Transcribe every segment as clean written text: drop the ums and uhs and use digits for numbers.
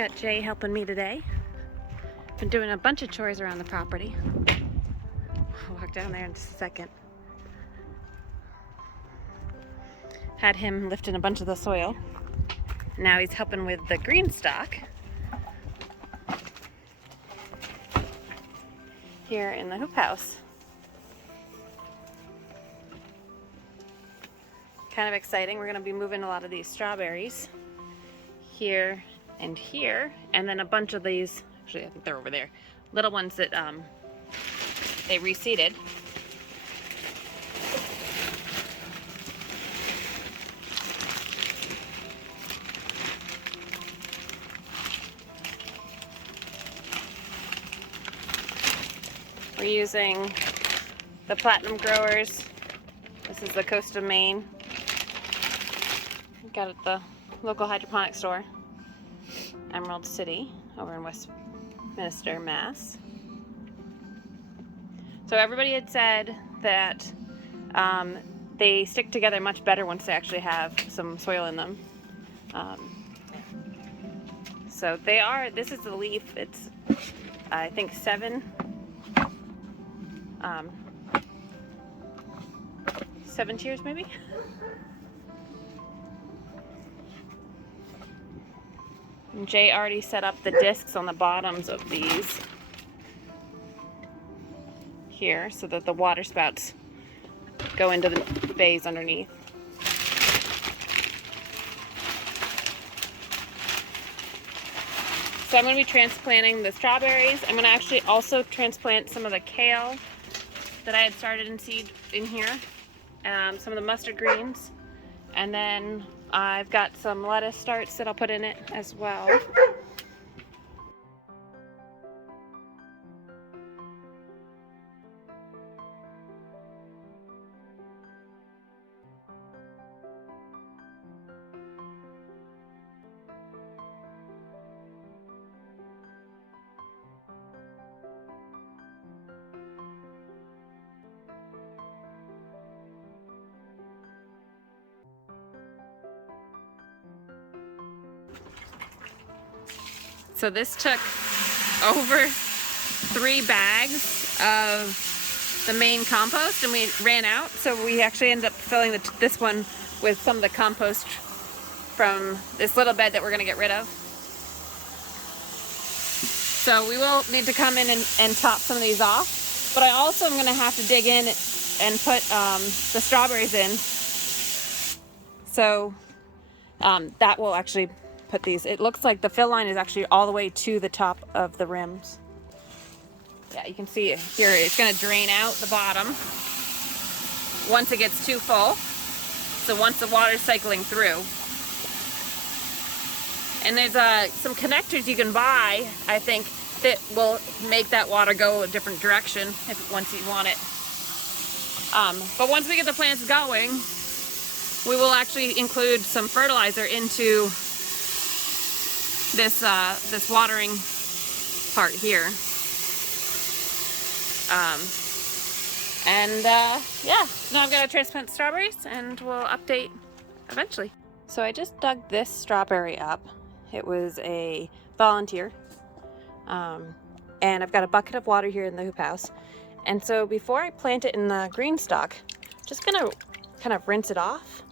Got Jay helping me today. Been doing a bunch of chores around the property. I'll walk down there in just a second. Had him lifting a bunch of the soil. Now he's helping with the Greenstalk here in the hoop house. Kind of exciting. We're going to be moving a lot of these strawberries here and here, and then a bunch of these, actually I think they're over there, little ones that they reseeded. We're using the Platinum Growers. This is the coast of Maine. Got it at the local hydroponic store, Emerald City, over in Westminster, Mass. So everybody had said that they stick together much better once they actually have some soil in them. So they are, this is the leaf, it's I think 7 tiers maybe. And Jay already set up the discs on the bottoms of these here so that the water spouts go into the bays underneath. So I'm going to be transplanting the strawberries. I'm going to actually also transplant some of the kale that I had started in seed in here, some of the mustard greens, and then I've got some lettuce starts that I'll put in it as well. So this took over 3 bags of the main compost, and we ran out. So we actually ended up filling this one with some of the compost from this little bed that we're going to get rid of. So we will need to come in and top some of these off. But I also am going to have to dig in and put the strawberries in. So that will actually put these, it looks like the fill line is actually all the way to the top of the rims. Yeah, you can see it here. It's going to drain out the bottom once it gets too full. So once the water's cycling through. And there's some connectors you can buy, I think, that will make that water go a different direction once you want it. But once we get the plants going, we will actually include some fertilizer into this watering part here. Yeah, now I've got to transplant strawberries and we'll update eventually. So I just dug this strawberry up. It was a volunteer. And I've got a bucket of water here in the hoop house. And so before I plant it in the Greenstalk, just gonna kind of rinse it off,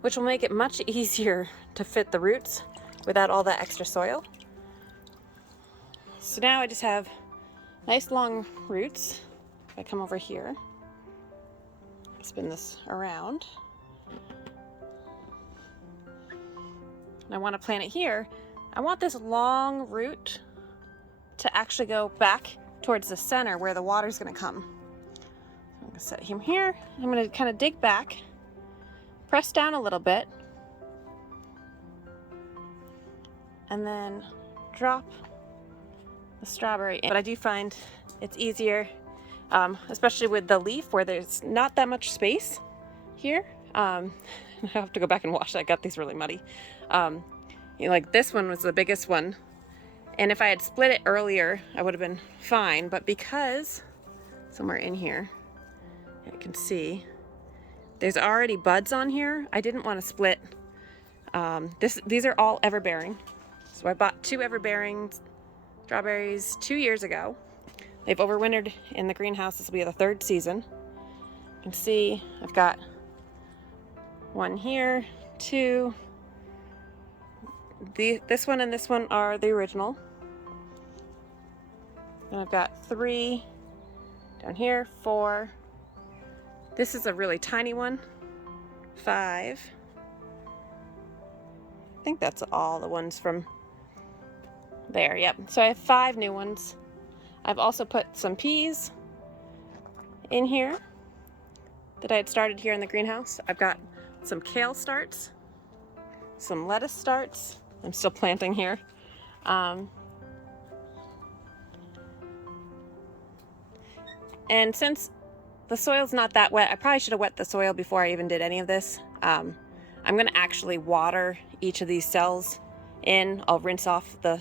which will make it much easier to fit the roots without all that extra soil. So now I just have nice long roots. If I come over here, spin this around, and I want to plant it here. I want this long root to actually go back towards the center where the water's going to come. I'm going to set him here. I'm going to kind of dig back, press down a little bit, and then drop the strawberry in. But I do find it's easier, especially with the leaf where there's not that much space here. I have to go back and wash that. I got these really muddy. Like this one was the biggest one. And if I had split it earlier, I would have been fine. But because somewhere in here, you can see, there's already buds on here, I didn't want to split. These are all ever-bearing. So I bought 2 everbearing strawberries 2 years ago. They've overwintered in the greenhouse. This will be the 3rd season. You can see I've got 1 here, 2. This one and this one are the original. And I've got 3 down here, 4. This is a really tiny one, 5. I think that's all the ones from there, yep. So I have 5 new ones. I've also put some peas in here that I had started here in the greenhouse. I've got some kale starts, some lettuce starts. I'm still planting here. And since the soil's not that wet, I probably should have wet the soil before I even did any of this. I'm gonna actually water each of these cells in. I'll rinse off the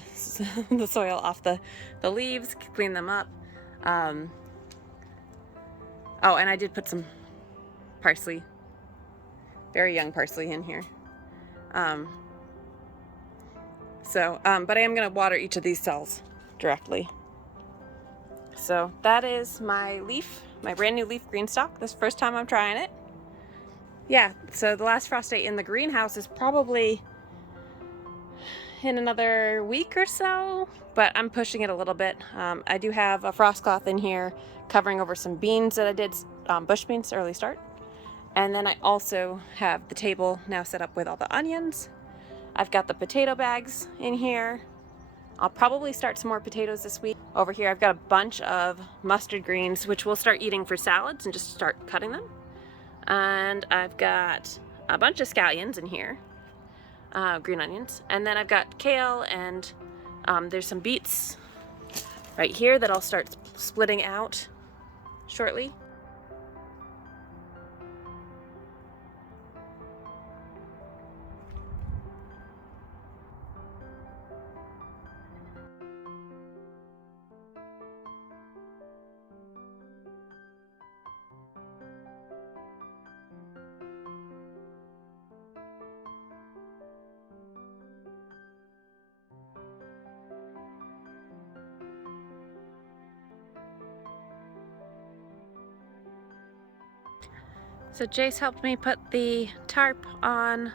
soil off the leaves, clean them up. Oh, and I did put some parsley, very young parsley in here. But I am gonna water each of these cells directly. So that is my leaf, my brand new leaf Greenstalk. This is the first time I'm trying it. Yeah, so the last frost date in the greenhouse is probably in another week or so, but I'm pushing it a little bit. I do have a frost cloth in here covering over some beans that I did, bush beans early start. And then I also have the table now set up with all the onions. I've got the potato bags in here. I'll probably start some more potatoes this week. Over here I've got a bunch of mustard greens, which we'll start eating for salads and just start cutting them. And I've got a bunch of scallions in here, green onions. And then I've got kale and there's some beets right here that I'll start splitting out shortly. So Jace helped me put the tarp on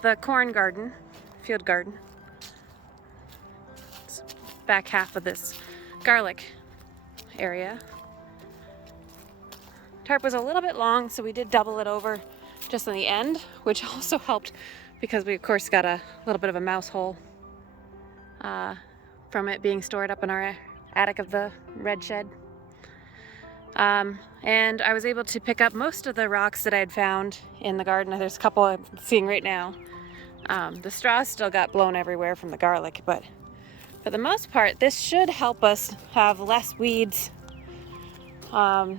the corn garden, field garden. It's back half of this garlic area. Tarp was a little bit long, so we did double it over just on the end, which also helped because we of course got a little bit of a mouse hole from it being stored up in our attic of the red shed. And I was able to pick up most of the rocks that I had found in the garden. There's a couple I'm seeing right now. The straws still got blown everywhere from the garlic, but for the most part, this should help us have less weeds. The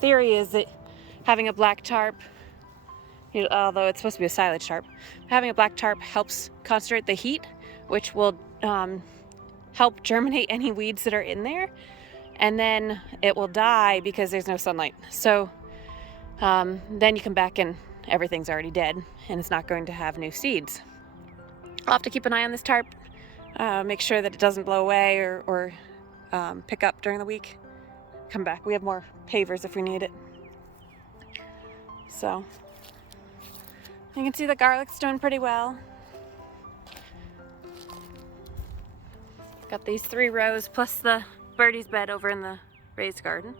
theory is that having a black tarp, although it's supposed to be a silage tarp, having a black tarp helps concentrate the heat, which will help germinate any weeds that are in there. And then it will die because there's no sunlight. So then you come back and everything's already dead and it's not going to have new seeds. I'll have to keep an eye on this tarp, make sure that it doesn't blow away or pick up during the week. Come back. We have more pavers if we need it. So you can see the garlic's doing pretty well. Got these 3 rows plus the birdie's bed over in the raised garden.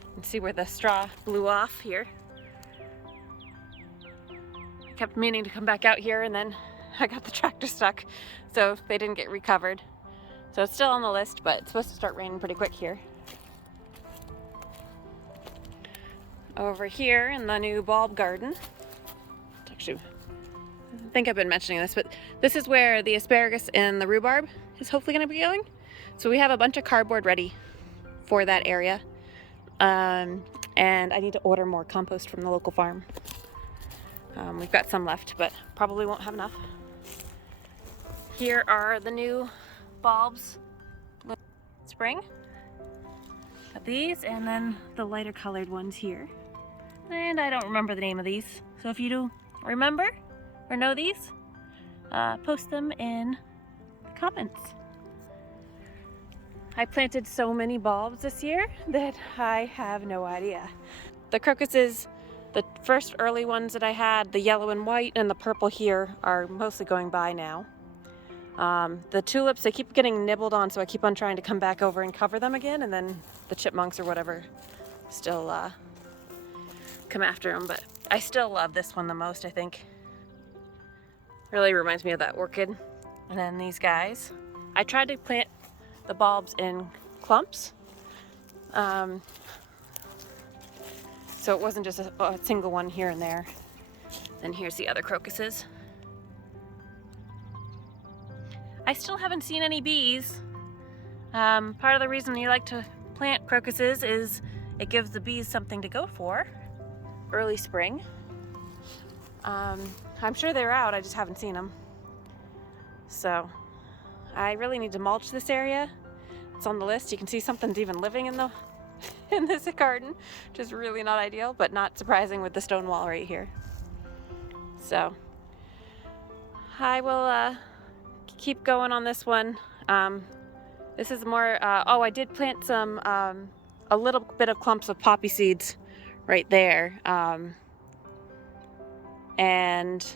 You can see where the straw blew off here. I kept meaning to come back out here and then I got the tractor stuck, so they didn't get recovered. So it's still on the list, but it's supposed to start raining pretty quick here. Over here in the new bulb garden, it's actually, I think I've been mentioning this, but this is where the asparagus and the rhubarb is hopefully going to be going. So we have a bunch of cardboard ready for that area. And I need to order more compost from the local farm. We've got some left, but probably won't have enough. Here are the new bulbs. Spring. Got these and then the lighter colored ones here. And I don't remember the name of these. So if you do remember or know these, post them in the comments. I planted so many bulbs this year that I have no idea. The crocuses, the first early ones that I had, the yellow and white and the purple here, are mostly going by now. The tulips, they keep getting nibbled on, so I keep on trying to come back over and cover them again, and then the chipmunks or whatever still come after them. But I still love this one the most, I think. Really reminds me of that orchid. And then these guys. I tried to plant the bulbs in clumps. So it wasn't just a single one here and there. And here's the other crocuses. I still haven't seen any bees. Part of the reason you like to plant crocuses is it gives the bees something to go for early spring. I'm sure they're out, I just haven't seen them. So I really need to mulch this area. It's on the list. You can see something's even living in this garden, which is really not ideal, but not surprising with the stone wall right here. So I will keep going on this one. This is more, oh, I did plant some, a little bit of clumps of poppy seeds right there. And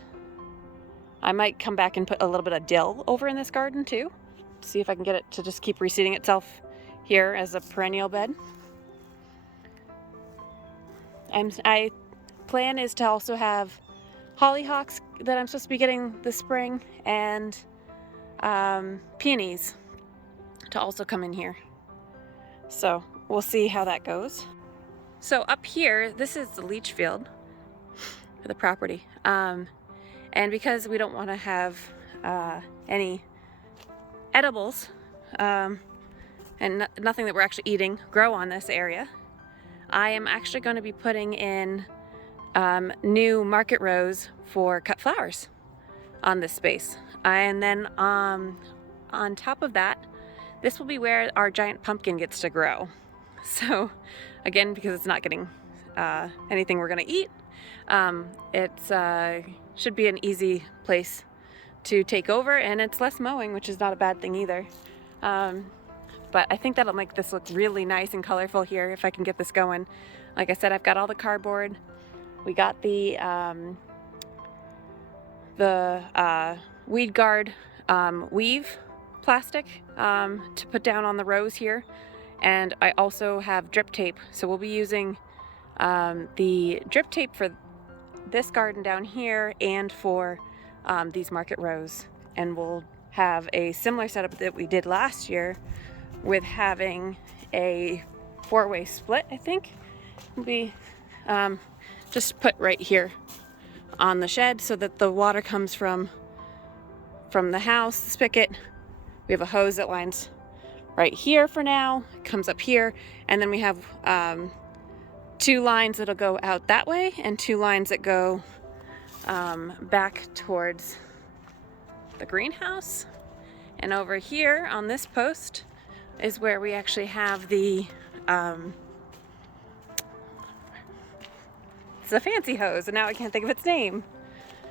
I might come back and put a little bit of dill over in this garden too. See if I can get it to just keep reseeding itself here as a perennial bed. I plan is to also have hollyhocks that I'm supposed to be getting this spring, and peonies to also come in here. So we'll see how that goes. So up here, this is the leach field for the property. And because we don't want to have any edibles and nothing that we're actually eating grow on this area, I am actually going to be putting in new market rows for cut flowers on this space. And then on top of that, this will be where our giant pumpkin gets to grow. So again, because it's not getting anything we're going to eat, it should be an easy place to take over, and it's less mowing, which is not a bad thing either. But I think that'll make this look really nice and colorful here if I can get this going. Like I said, I've got all the cardboard. We got the weed guard weave plastic to put down on the rows here, and I also have drip tape. So we'll be using the drip tape for this garden down here and for these market rows, and we'll have a similar setup that we did last year with having a 4-way split. I think will be just put right here on the shed so that the water comes from the house, the spigot. We have a hose that lines right here for now, comes up here, and then we have 2 lines that'll go out that way and 2 lines that go back towards the greenhouse. And over here on this post is where we actually have the it's a fancy hose, and now I can't think of its name.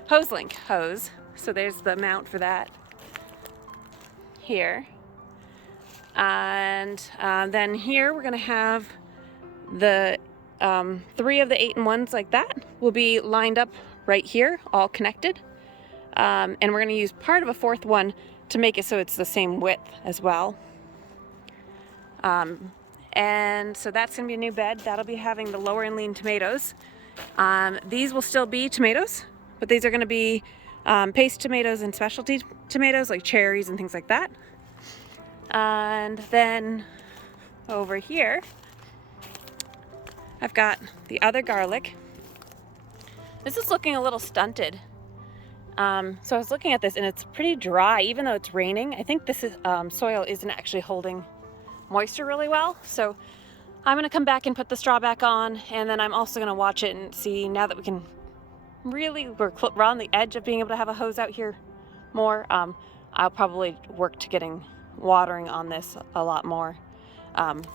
Hose link hose. So there's the mount for that here. And then here we're gonna have the 3 of the 8-in-1s like that will be lined up right here, all connected. And we're gonna use part of a 4th one to make it so it's the same width as well. And so that's gonna be a new bed. That'll be having the lower and lean tomatoes. These will still be tomatoes, but these are gonna be paste tomatoes and specialty tomatoes like cherries and things like that. And then over here, I've got the other garlic. This is looking a little stunted. So I was looking at this and it's pretty dry, even though it's raining. I think this is, soil isn't actually holding moisture really well. So I'm gonna come back and put the straw back on, and then I'm also gonna watch it and see, now that we can really, we're on the edge of being able to have a hose out here more, I'll probably work to getting watering on this a lot more.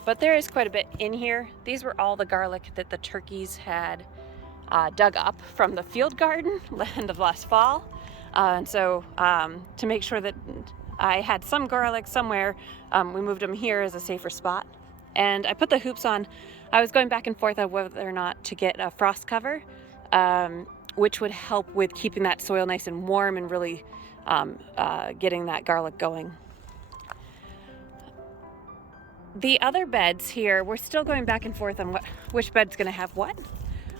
But there is quite a bit in here. These were all the garlic that the turkeys had dug up from the field garden end of last fall. And so to make sure that I had some garlic somewhere, we moved them here as a safer spot. And I put the hoops on. I was going back and forth on whether or not to get a frost cover, which would help with keeping that soil nice and warm and really getting that garlic going. The other beds here, we're still going back and forth on which bed's gonna have what.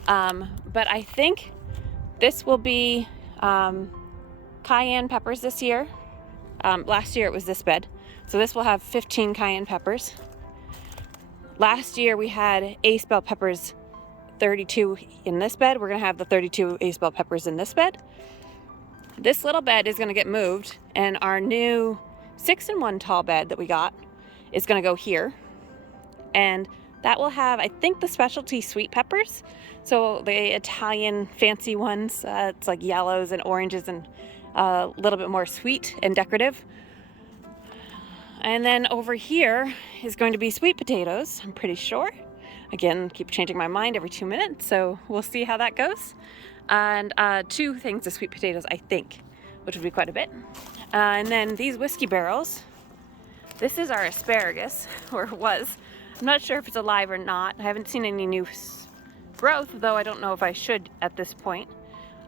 But I think this will be cayenne peppers this year. Last year it was this bed. So this will have 15 cayenne peppers. Last year we had ace bell peppers 32 in this bed. We're gonna have the 32 ace bell peppers in this bed. This little bed is gonna get moved, and our new 6-in-1 tall bed that we got is gonna go here. And that will have, I think, the specialty sweet peppers. So the Italian fancy ones, it's like yellows and oranges and a little bit more sweet and decorative. And then over here is going to be sweet potatoes, I'm pretty sure. Again, keep changing my mind every 2 minutes, so we'll see how that goes. And 2 things of sweet potatoes, I think, which would be quite a bit. And then these whiskey barrels. This is our asparagus, or it was. I'm not sure if it's alive or not. I haven't seen any new growth, though I don't know if I should at this point.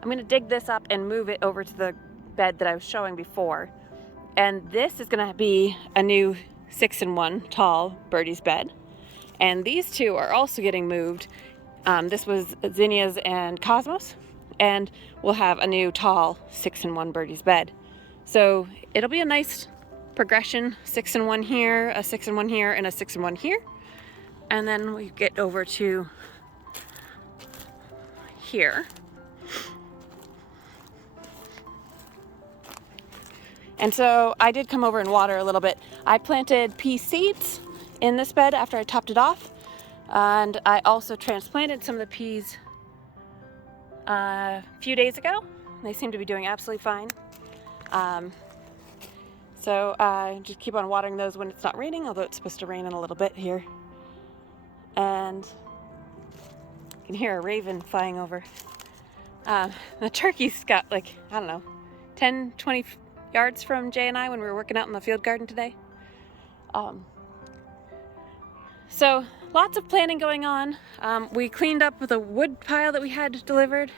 I'm gonna dig this up and move it over to the bed that I was showing before. And this is gonna be a new 6-in-1 tall birdie's bed. And these 2 are also getting moved. This was zinnias and cosmos, and we'll have a new tall 6-in-1 birdie's bed. So it'll be a nice progression, 6-in-1 here, a 6-in-1 here, and a 6-in-1 here. And then we get over to here. And so I did come over and water a little bit. I planted pea seeds in this bed after I topped it off. And I also transplanted some of the peas a few days ago. They seem to be doing absolutely fine. So I just keep on watering those when it's not raining, although it's supposed to rain in a little bit here. And you can hear a raven flying over. The turkeys got like, I don't know, 10, 20 yards from Jay and I when we were working out in the field garden today. So lots of planning going on. We cleaned up the wood pile that we had delivered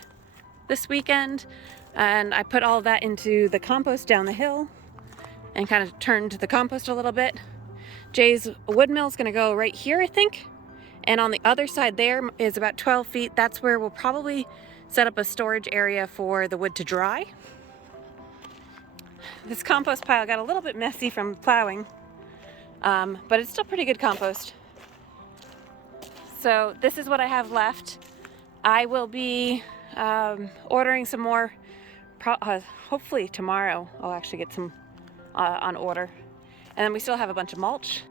this weekend, and I put all of that into the compost down the hill and kind of turned the compost a little bit. Jay's wood mill is gonna go right here, I think. And on the other side there is about 12 feet. That's where we'll probably set up a storage area for the wood to dry. This compost pile got a little bit messy from plowing, but it's still pretty good compost. So this is what I have left. I will be ordering some more, hopefully tomorrow I'll actually get some on order. And then we still have a bunch of mulch